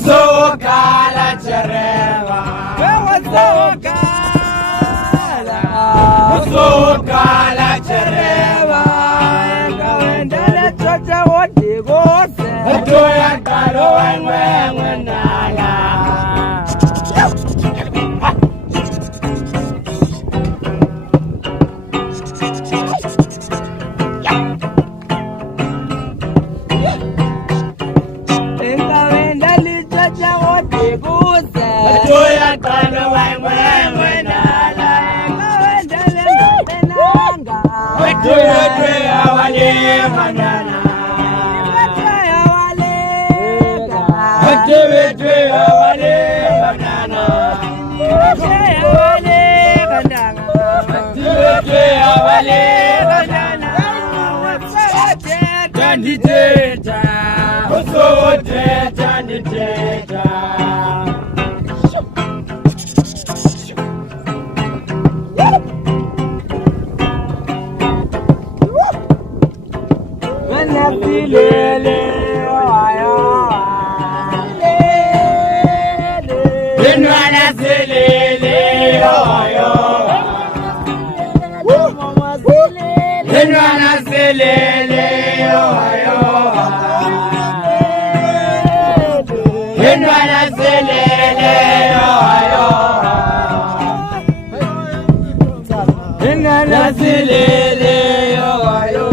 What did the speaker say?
Usokala chereva, usokala chereva, ngawendele chocha wote gose, utoya kalo wengwe nala. Utoya kalo wengwe nala. Utoya wale manana. Utoya wale manana. Utoya wale manana. Tanditeta, usote tanditeta. Lele, ayo, lele. Inwana silele, ayo. Inwana silele, ayo. Inwana silele, ayo. Inwana silele, ayo.